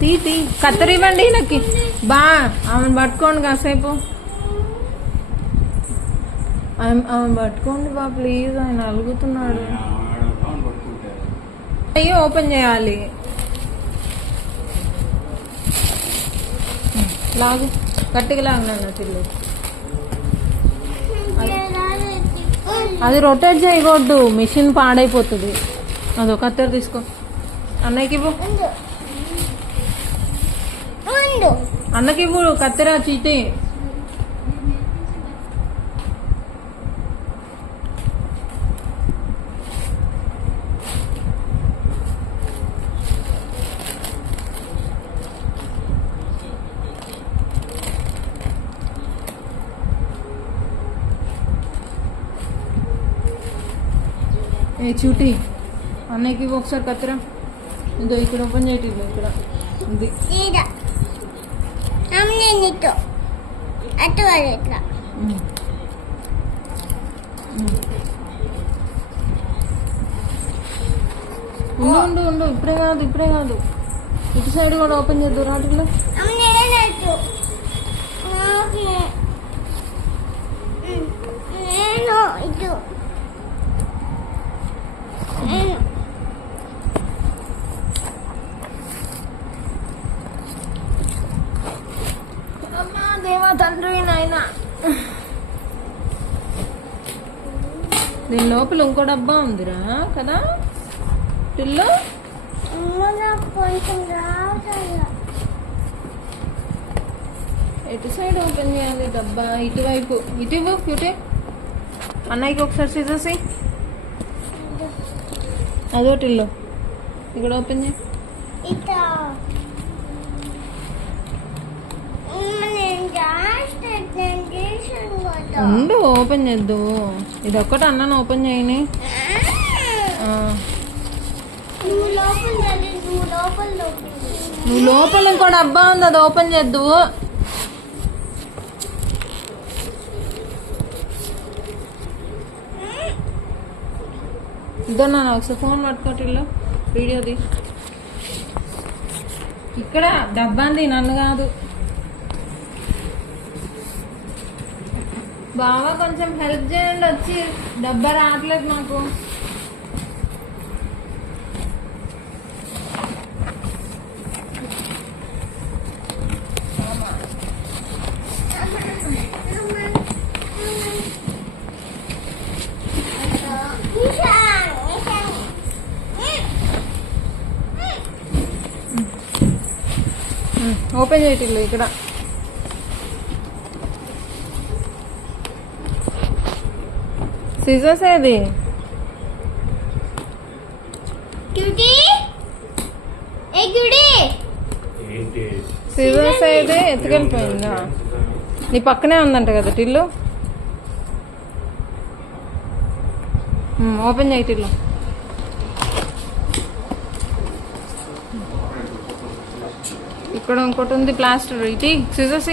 తీ తీ కత్తరివ్వండి నాకు బా ఆమెను పట్టుకోండి కాసేపు ఆమె పట్టుకోండి బా ప్లీజ్ ఆయన అలుగుతున్నాడు అయ్యో ఓపెన్ చేయాలి లాగు గట్టిగా లాగినా తిల్లు అది రొటేట్ చేయకూడదు మిషన్ పాడైపోతుంది అదో కత్తెర తీసుకో అన్నయ్యకి ఇవ్వు అన్నకి ఇవ్వు కత్తెర చీటి ఏ చూటి అన్నయ్యకి ఒకసారి కత్తెర ఇదో ఇక్కడ ఓపెన్ చేయటి ఇక్కడ ఉంది ఉండు ఉండు ఇప్పుడే కాదు ఇటు సైడ్ కూడా ఓపెన్ చేద్దు రాటిలో దేవా తండ్రి నాయన దీని లోపల ఇంకో డబ్బా ఉందిరా కదా పిల్లో ఎటు సైడ్ ఓపెన్ చేయాలి డబ్బా ఇటువైపు ఇటు క్యూటే అన్నయ్యకి ఒకసారి సీజర్స్ అదోటిల్లో ఇక్కడ ఓపెన్ చేయి ఉండు ఓపెన్ చేద్దు ఇది ఒక్కటి అన్నాను ఓపెన్ చేయని నువ్వు లోపల ఇంకో డబ్బా ఉంది అది ఓపెన్ చేద్దు ఇద్దరు నాన్న ఒకసారి ఫోన్ పట్టుకోటిల్లో వీడియోది ఇక్కడ డబ్బాంది నన్ను కాదు బాగా కొంచెం హెల్ప్ చేయండి వచ్చి డబ్బా రావట్లేదు నాకు ఓపెన్ చేయటిల్లు ఇక్కడ సీజర్స్ ఏది సీజర్స్ ఏది ఎత్తుకెళ్ళిపోయిందా నీ పక్కనే ఉందంట కదా టిల్లు ఓపెన్ చేయి టిల్లు ఇక్కడ ఇంకోటి ఉంది ప్లాస్టర్ ఇటీ సీజర్స్